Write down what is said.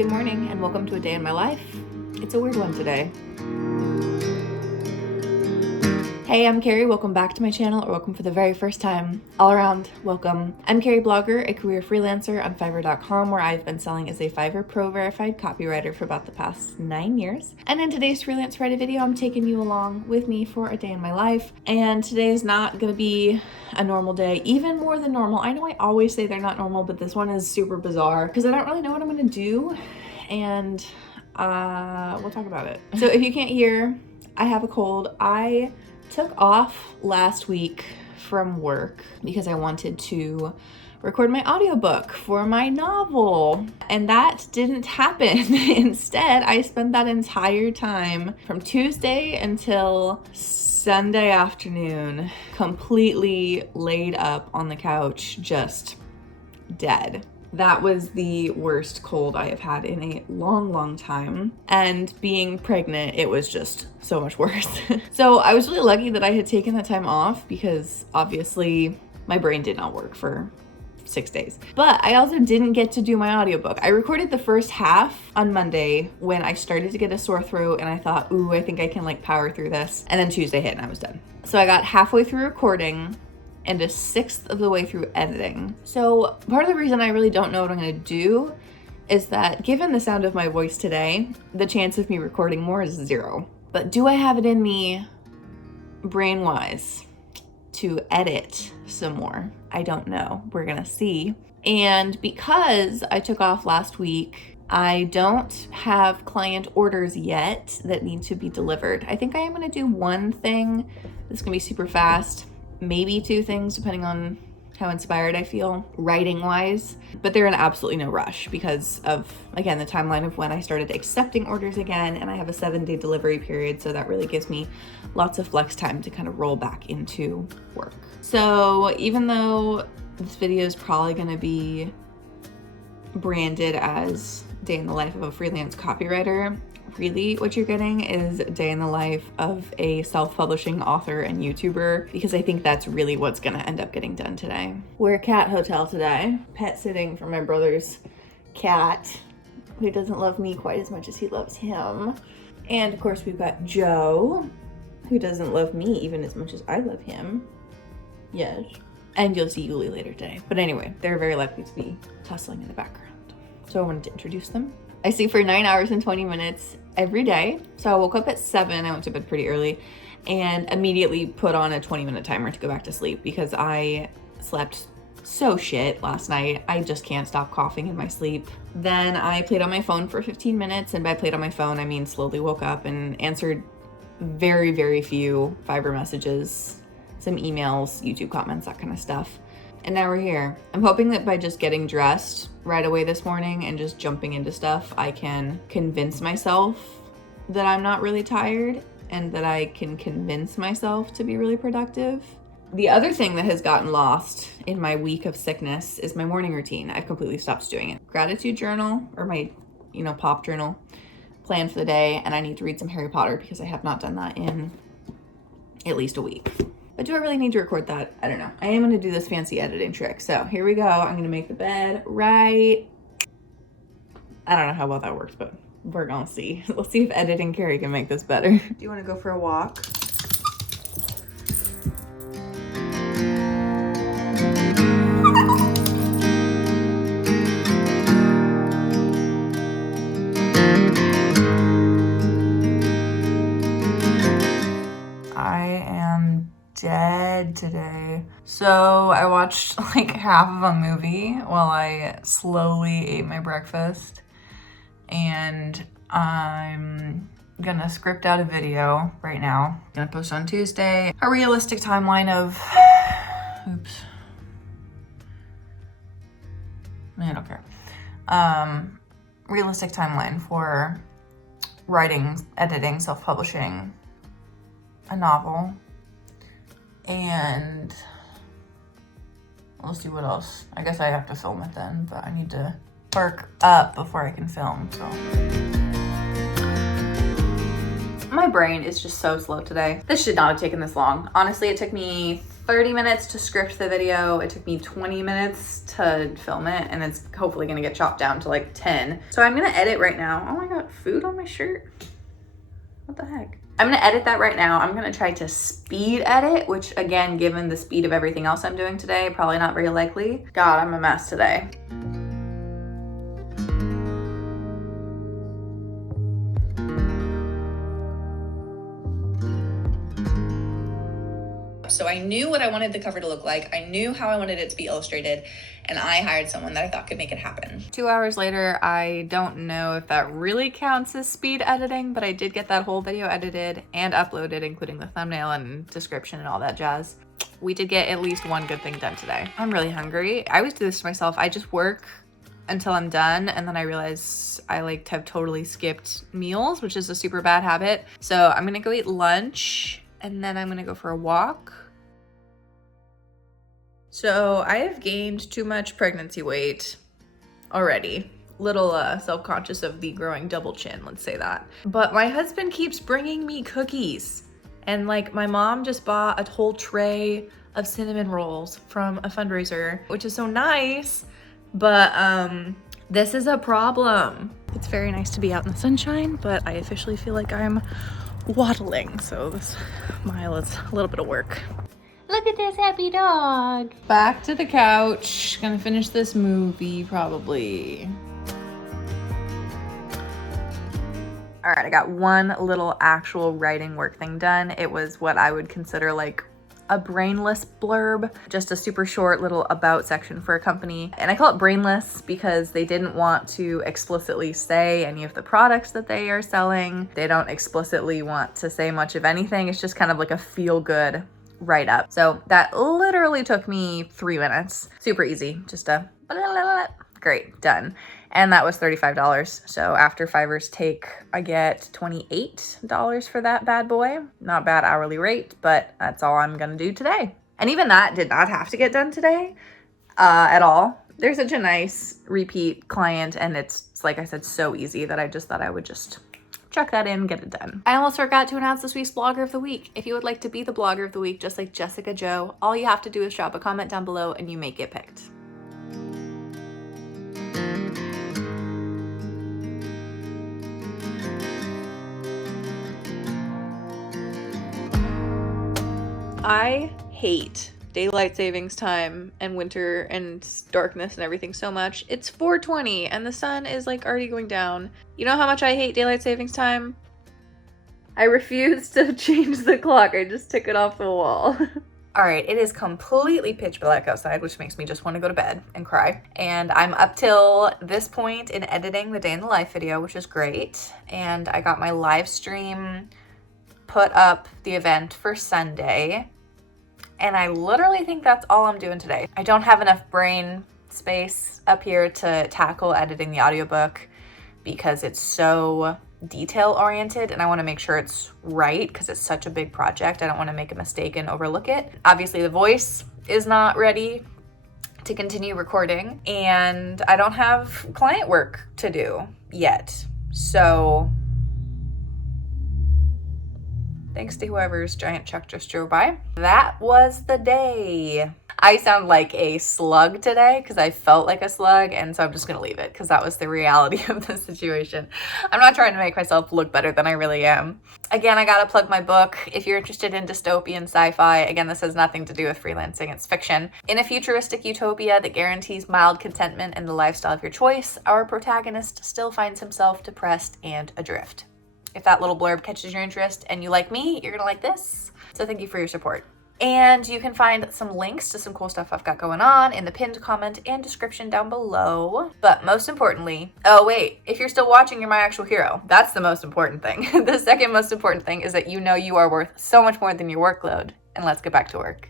Good morning and welcome to a day in my life. It's a weird one today. Hey, I'm Carrie. Welcome back to my channel, or welcome for the very first time. All around, welcome. I'm Carrieblogger, a career freelancer on Fiverr.com, where I've been selling as a Fiverr Pro verified copywriter for about the past 9 years. And in today's Freelance Friday video, I'm taking you along with me for a day in my life. And today is not going to be a normal day, even more than normal. I know I always say they're not normal, but this one is super bizarre because I don't really know what I'm going to do. And we'll talk about it. So if you can't hear, I have a cold. I took off last week from work because I wanted to record my audiobook for my novel, and that didn't happen. Instead, I spent that entire time from Tuesday until Sunday afternoon completely laid up on the couch, just dead. That was the worst cold I have had in a long time. And being pregnant, it was just so much worse. So I was really lucky that I had taken that time off because obviously my brain did not work for 6 days. But I also didn't get to do my audiobook. I recorded the first half on Monday when I started to get a sore throat and I thought, ooh, I think I can power through this. And then Tuesday hit and I was done. So I got halfway through recording and a sixth of the way through editing. So part of the reason I really don't know what I'm gonna do is that given the sound of my voice today, the chance of me recording more is 0. But do I have it in me, brain-wise, to edit some more? I don't know, we're gonna see. And because I took off last week, I don't have client orders yet that need to be delivered. I think I am gonna do one thing that's gonna be super fast, maybe 2 things depending on how inspired I feel writing wise, but they're in absolutely no rush because of, again, the timeline of when I started accepting orders again, and I have a 7-day delivery period, so that really gives me lots of flex time to kind of roll back into work. So even though this video is probably going to be branded as day in the life of a freelance copywriter, really what you're getting is a day in the life of a self-publishing author and YouTuber, because I think that's really what's gonna end up getting done today. We're at Cat Hotel today, pet sitting for my brother's cat, who doesn't love me quite as much as he loves him. And of course we've got Joe, who doesn't love me even as much as I love him. Yes. And you'll see Yuli later today. But anyway, they're very likely to be tussling in the background. So I wanted to introduce them. I sleep for 9 hours and 20 minutes every day. So I woke up at 7, I went to bed pretty early, and immediately put on a 20-minute timer to go back to sleep because I slept so shit last night. I just can't stop coughing in my sleep. Then I played on my phone for 15 minutes, and by played on my phone, I mean slowly woke up and answered very few Fiverr messages, some emails, YouTube comments, that kind of stuff. And now we're here. I'm hoping that by just getting dressed right away this morning and just jumping into stuff, I can convince myself that I'm not really tired and that I can convince myself to be really productive. The other thing that has gotten lost in my week of sickness is my morning routine. I've completely stopped doing it. Gratitude journal, or my, pop journal, plan for the day, and I need to read some Harry Potter because I have not done that in at least a week. But do I really need to record that? I don't know. I am going to do this fancy editing trick. So here we go. I'm going to make the bed right. I don't know how well that works, but we're going to see. Let's see if editing Carrie can make this better. Do you want to go for a walk? Dead today. So I watched half of a movie while I slowly ate my breakfast, and I'm gonna script out a video right now. I'm gonna post on Tuesday a realistic timeline of I don't care. Realistic timeline for writing, editing, self-publishing a novel. And we'll see what else. I guess I have to film it then, but I need to perk up before I can film, so. My brain is just so slow today. This should not have taken this long. Honestly, it took me 30 minutes to script the video. It took me 20 minutes to film it, and it's hopefully gonna get chopped down to like 10. So I'm gonna edit right now. Oh my God, food on my shirt. What the heck? I'm gonna edit that right now. I'm gonna try to speed edit, which again, given the speed of everything else I'm doing today, probably not very likely. God, I'm a mess today. So I knew what I wanted the cover to look like. I knew how I wanted it to be illustrated, and I hired someone that I thought could make it happen. 2 hours later, I don't know if that really counts as speed editing, but I did get that whole video edited and uploaded, including the thumbnail and description and all that jazz. We did get at least one good thing done today. I'm really hungry. I always do this to myself. I just work until I'm done, and then I realize I like have totally skipped meals, which is a super bad habit. So I'm gonna go eat lunch, and then I'm gonna go for a walk. So I have gained too much pregnancy weight already. Little self-conscious of the growing double chin, let's say that. But my husband keeps bringing me cookies. And like my mom just bought a whole tray of cinnamon rolls from a fundraiser, which is so nice, but this is a problem. It's very nice to be out in the sunshine, but I officially feel like I'm waddling, so this mile is a little bit of work. Look at this happy dog. Back to the couch. Gonna finish this movie probably. All right, I got one little actual writing work thing done. It was what I would consider like a brainless blurb, just a super short little about section for a company. And I call it brainless because they didn't want to explicitly say any of the products that they are selling. They don't explicitly want to say much of anything. It's just kind of like a feel-good write-up. So that literally took me 3 minutes. Super easy, just a great, done. And that was $35. So after Fiverr's take, I get $28 for that bad boy. Not bad hourly rate, but that's all I'm gonna do today. And even that did not have to get done today at all. They're such a nice repeat client, and it's, like I said, so easy that I just thought I would just chuck that in, get it done. I almost forgot to announce this week's Blogger of the Week. If you would like to be the Blogger of the Week, just like Jessica Joe, all you have to do is drop a comment down below and you may get picked. I hate daylight savings time and winter and darkness and everything so much. It's 4:20 and the sun is like already going down. You know how much I hate daylight savings time? I refuse to change the clock. I just took it off the wall. All right, it is completely pitch black outside, which makes me just want to go to bed and cry. And I'm up till this point in editing the day in the life video, which is great. And I got my live stream put up, the event for Sunday. And I literally think that's all I'm doing today. I don't have enough brain space up here to tackle editing the audiobook because it's so detail oriented and I want to make sure it's right because it's such a big project. I don't want to make a mistake and overlook it. Obviously the voice is not ready to continue recording and I don't have client work to do yet. So thanks to whoever's giant truck just drove by. That was the day. I sound like a slug today because I felt like a slug, and so I'm just gonna leave it because that was the reality of the situation. I'm not trying to make myself look better than I really am. Again, I gotta plug my book. If you're interested in dystopian sci-fi, again, this has nothing to do with freelancing, it's fiction. In a futuristic utopia that guarantees mild contentment and the lifestyle of your choice, our protagonist still finds himself depressed and adrift. If that little blurb catches your interest and you like me, you're gonna like this. So thank you for your support. And you can find some links to some cool stuff I've got going on in the pinned comment and description down below. But most importantly, oh wait, if you're still watching, you're my actual hero. That's the most important thing. The second most important thing is that you know you are worth so much more than your workload. And let's get back to work.